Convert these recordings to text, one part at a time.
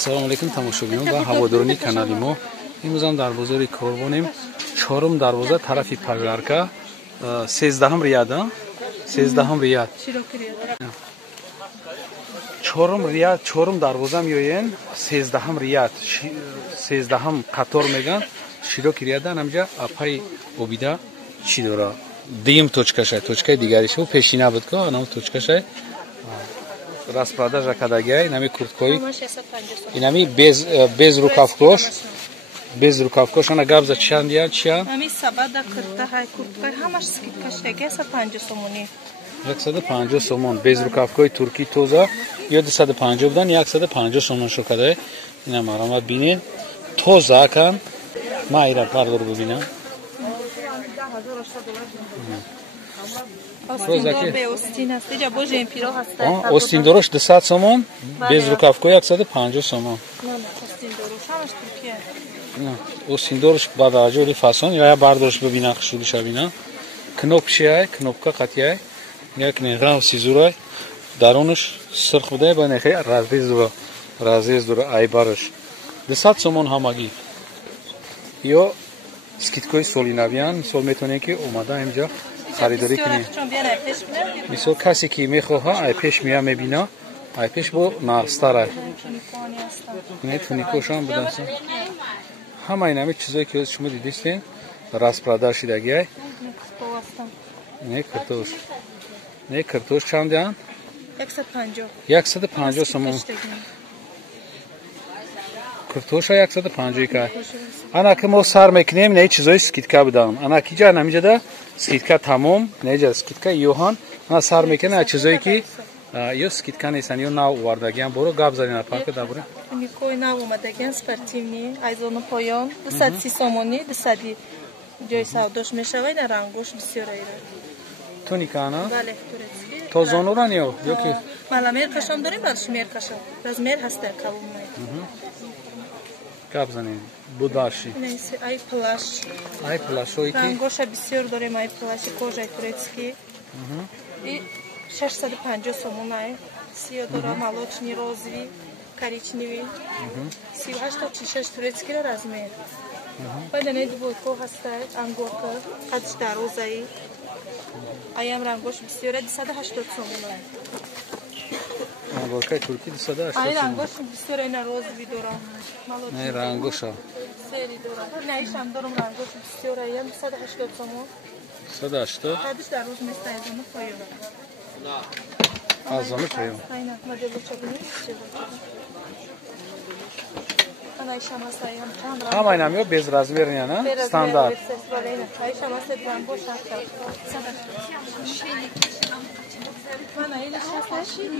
Assalomu alaykum tomoshabinlar va havodoroni kanali mo. Imroz ham dar bozori Korbonim, chorum darvoza tarafi Pavyarka, 13 riyad, 13 riyad. Chorum darvoza miyoyen 13 riyad, 13 qator megan, shiroki riyada namja apay obida chi dora. Дим точкашай, точкай дигаришо пешина буд ко, анам точкашай. Распродажа кадагай, нами курткои. Инами без рукавкош, ана габза чандия, чия? Нами сабада куртахай, курткой, хамаш скидкашай, 150 сомони. 150 сомон, без рукавкои турки тоза, ё 250 будан, 150 сомон шо кадай. Ина марамат бинен. Тоза кан. Ма ира пардор бубинам. Остин дорош 200 сомон, без рукавкои 150 сомон. Остин дорош ба даҷори фасон, я бардош бибина хушудиша бина. Кнопкашай, кнопка қатияй, як нерав сизурай, даронаш сирх будай ба нехай разрез дура айбараш. 200 сомон ҳамагӣ. Ё скидкои солинавиан, мисол метонем ки омада инҷа خریداری کنیم. مثلا کسی که میخواه ای پیش میام میبینه ای پیش با ناستاره نه تونیکوش هم بدن همه این همه چیزایی که شما دیدیستین راست پرادار شدگی نه کرتوش چند دیان 150 سومون کرتوش 150 که انا که ما سر میکنیم نه چیزای سکیدکا بدم انا کیجا نمیجدا скидка тамом, неҷа скидка ёҳан ана сар мекана чизое ки ё скидка нестан ё нав овардагиам боро гап задина парка дабуре никой нав омадагиам спортивни айзону поён 230 сомони 200 ҷои савдош мешавад на рангош бисёр айра туника ана бале турецки то зонуран ё ки маламер кашам дорем балшмер кашам размер ҳаста калом най гап занем будаши ай плаш ай плашои ки рангоша бисёр дорем ай плаши кожаи турецки и 650 сомон ай сиё дора молочни розови коричневый 38-46 турецкиро размер пайдане двойко ҳастад ангорка қадш дарозаи аям рангош бисёр 280 сомон ай ангоркаи турки 280 ай рангош бисёр ина розови дорам молочни ай рангоша сери дорам наишам дорам рангош бисёр аям 280 сомон 180 қадш дароз места азону поём азону поём айна моделоча биниш ҳама инам ё без размерни ана стандарт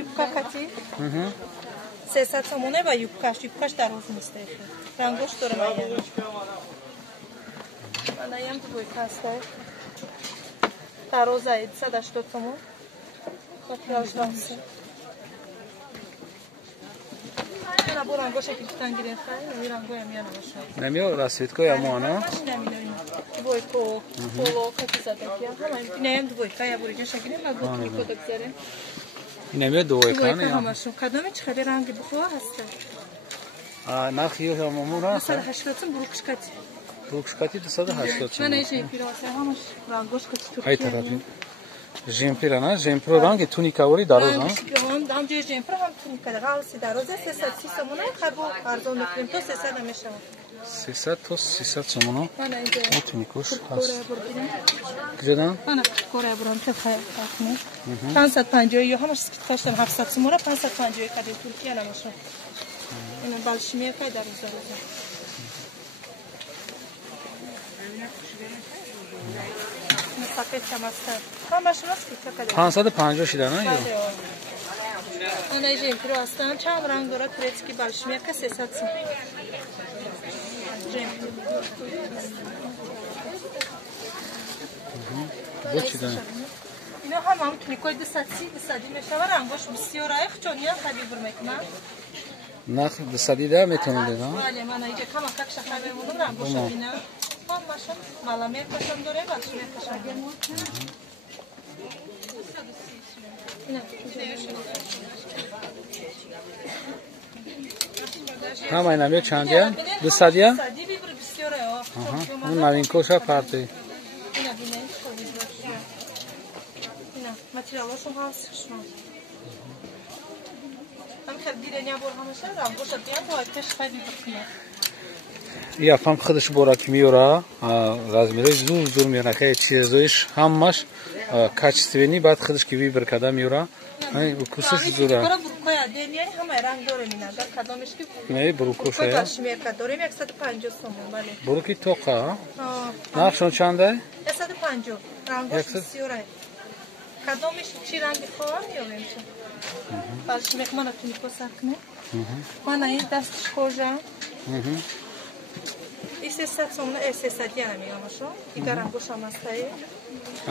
юбка кати 300 сомоне ва юбкаш дароз мистаи рангош дорам аям анаям двойка астад дарозаи 280 сомон ва пиёжданси намё расветкои амоана двойко поло катизадакия инам двойка я бурҷа шагирем ва двойко дагзарем намё двойка не ҳамашон кадоме чӣ хаби ранги бухо ҳаста нархи ё амона 280 сом бурукшкати 280 сом мана иши пироса ҳамаш рангош кати ай тарафи жемпир ана жемпир ранги туникавори дароз ан ҳам ҷои жемпир ҳам туника галси дароз 330 сомон хабо арзон мекунем то 300 мешавад 300 то 300 сомон мана инҷа ай туникош ҳаст куҷодан мана кора бурам ки хатми 550 ё ҳамаш скидкаштам 700 сомон 550 кади туркия намашо ина балшмер кай дароз پانصد و پنجاه شده نه یا؟ آنها جمپیرو هستن چند رنگ داره تورецкий بالشمیر که 300 سوم اینا هم تونیکای 230 میشوه رنگاش بسیار رایخ چون یا خیلی برمیکنن نخ 200 ده میتونید نه؟ بله من اینجا کم کک شخص میمونم رنگاش ببینم ماشون مالامیر کشم داره بالشمیر کشم Hamma inam yo chandiya? 200 ya? Sadi bir bisiyor ya. Aha. Un novinkosha parti. Ina bine. Ina materialashon hast shma. Ham khad direnya bor hamasha ram gosha biyan to ateş faydi bakma. Я фам хадаш борак миёра размери зур миёра хе чизоиш ҳамаш качествени баъд хадаш ки вибр када миёра ай укусаш зура буркоя дениани ҳама ранг доре минагар кадомеш ки не бурукоша я шмерка дорем 150 сомон бале буруки тоқа нархшон чандай 150 рангош бисёрай кадомеш чи ранги хоҳам ёвем чӣ балш мехмана тунико сакне мана ин дастиш кожа Ise satsomla SSD'ye miyamışo. İgarango şamastayı.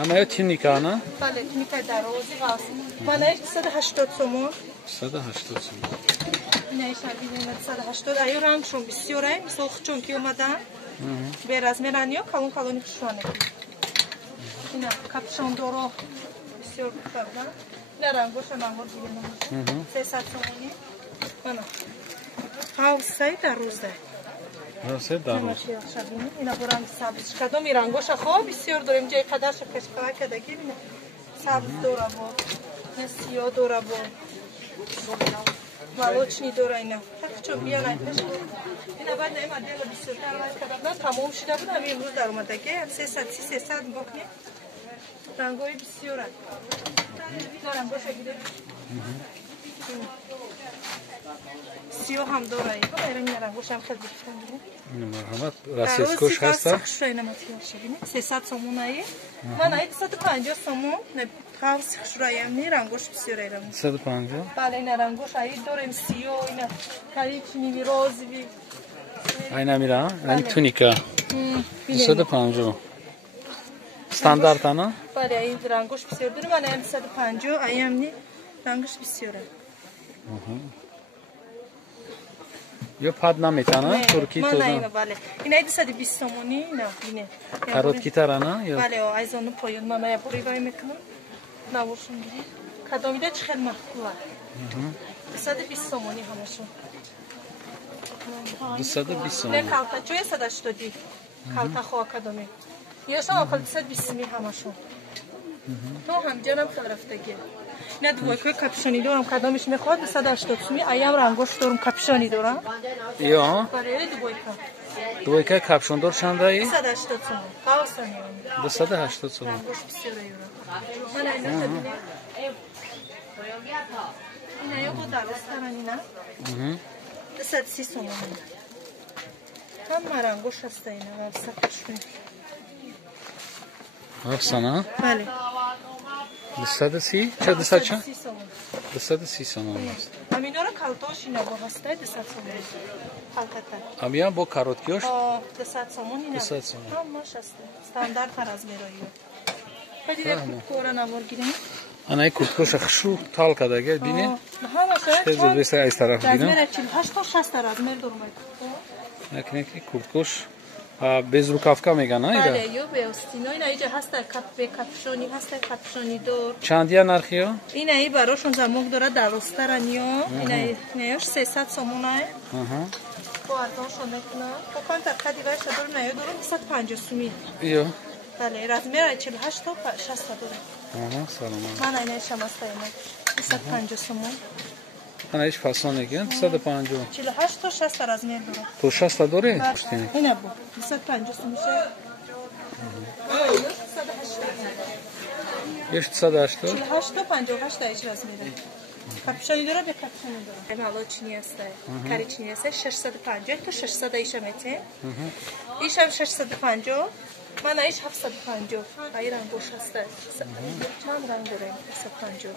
Ama ya tunika ana? Bale, tunika darozi vas. Bana ilk 180 somo. 180 somo. Ne işe bilmem 180. Ayo rang şun bisiyorayım. Soğukçun ki olmadan. Biraz meranıyor. Kalın şu an. Yine kapşon doğru bisiyor kurtardan. Ne rango şamangor bilmem. Sesat somoni. Bana. Havsay darozay. Расе дароз. Ина бурам сабз. Кадом ирангоша хоб бисёр дорем ҷай қадар шакашқала кадаги бина. Сабз дора бо. Не сиё дора бо. Молочный дора ина. Так чо биян айташ. Ина баъд ин модел бисёр тарвай кадам тамом шуда буд ҳамин имрӯз дар омадаги 300 бокне. Рангои бисёр аст. Рангоша гире. Сиё ҳам дорай. Ҳамаи рангошам хел бихтам. Марҳамат, расескош ҳаста? 300 сомонаи. Ман 250 сомон. Хавс хушраям ни рангош бисёрайрам. 150? Бале, ина рангош аи дорем сиё, ина коричневый, розовый. Айна мира, ани туника. 250. Стандарт ана? Бале, аи рангош бисёр дорем, ман 250, аям ни рангош бисёрай. Yo padna metana Turki toza. Mana vale. Ina 220 somoni ina bine. Karotki tarana yo. Vale o ayzonu poyun mama ya burivay meknum. Na vursun giri. Kadomide çıkar mahkula. 220 somoni hamashu. 220 somoni. Ne kalta çoya sada что ди. Kalta xo akadomi. Yo sama 220 hamashu. То ҳам ҷанам хел рафтаги. Ина двойка капшони дорам, кадомиш мехоҳад 280 аям рангош дорам, капшони дорам. Ё. Баре двойка. Двойка капшондор чандаи? 280. Паусани. 280. Рангош бисёра юра. Мана ина табине. Ина ёго даростаранина. 230 сомон. Ҳама рангош аста ина ва сақашми. Афсана? Бале. 230? Ча 200? 230 сомон аст. Аминора калтош ина бо ҳастай 200 сомон. Калтата. Амия бо короткиёш? 200 сомон ина. 200 сомон. Ҳамаш аст. Стандарт размерои. Ҳадида кора намор гирем. Анай курткоша хшу тал кадаги бине. Ҳамаш аст. Тез беса айс тараф бина. Размер 48 то 60 размер дормай. Якнеки курткош без рукавка меган айда. Бале, ё беостино ина иҷа ҳаста капе капшони ҳаста капшони дор. Чандия нархиё? Ина и барошон замок дора даростараниё. Ина неёш 300 сомонай. Аҳа. Бо арзоншон мекуна. Покон тарқади вайша дор наё дорам 250 суми. Ё. Бале, размер 48 то 60 дорам. Аҳа, саломат. Ман айна шамаста ина 250 сомон. Ана иш фасон еган 250. 48 то 60 размер дорам. То 60 доре? Ина бо 250 сомиша. Еш 280. 48 то 58 иш размер. Капшони дора бе капшони дора. Молочный астай. Коричневый астай 650 то 600 иша мете. Ишам 650. Мана иш 750. Ай рангош астай. Чанд ранг дорем 750.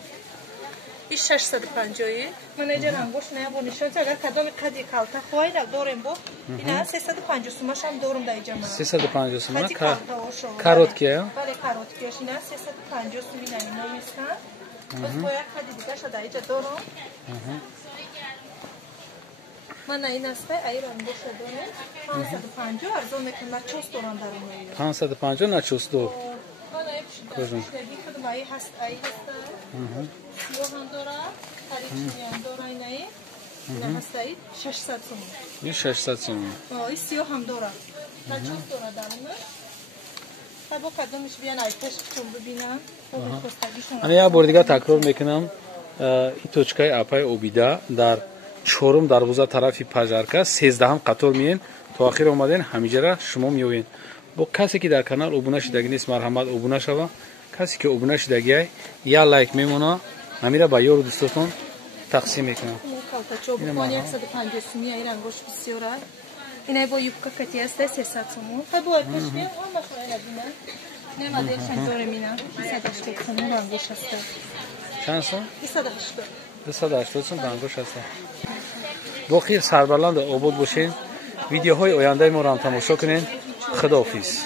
Иш 650. Мана иҷа рангош не бо нишон агар кадоми қади калта хоҳайда дорем бо ина 350 сумашам дорум да иҷа мана. 350 сума короткия? Бале короткияш ина 350 сум ина номиста. Бос бо як қади дига шуда иҷа дорум. Мана ин астай ай рангоша дорем 550 арзон мекунам начос дорам дар он. 550 начос дор. Мана епшидам худум ай ҳаст ай ҳаста. Сиёҳам дора, коричневиам дора инаи اینا هستید 600 سوم. این 600 سوم. این سیاه هم داره. کچوب داره درونه. با کدومش بیان ایتش چون ببینم. من یه بار دیگه تکرار میکنم این توچکای اپای اوبیدا در چهارم دروازه طرفی پژارکا 13 قطار میین تا آخر اومدین همیشه شما میوین. با کسی که در کانال ابونه شدگی نیست مرحمت ابونه شوه. کسی که ابونه شدگی یا لایک میمونه همیشه با یار دوستاتون تقسیم میکنم. این ما 150 سومی رنگش بسیاره. اینا با یوبکا کتی است 300 سوم. با پشمی هم مشوره ببینن. نمیده چند دوره مینا 280 سوم رنگش است. چند سوم؟ 280. 280 سوم رنگش است. با خیر سربلند آباد باشین. ویدیوهای آینده ما را هم تماشا کنین. خداحافظ.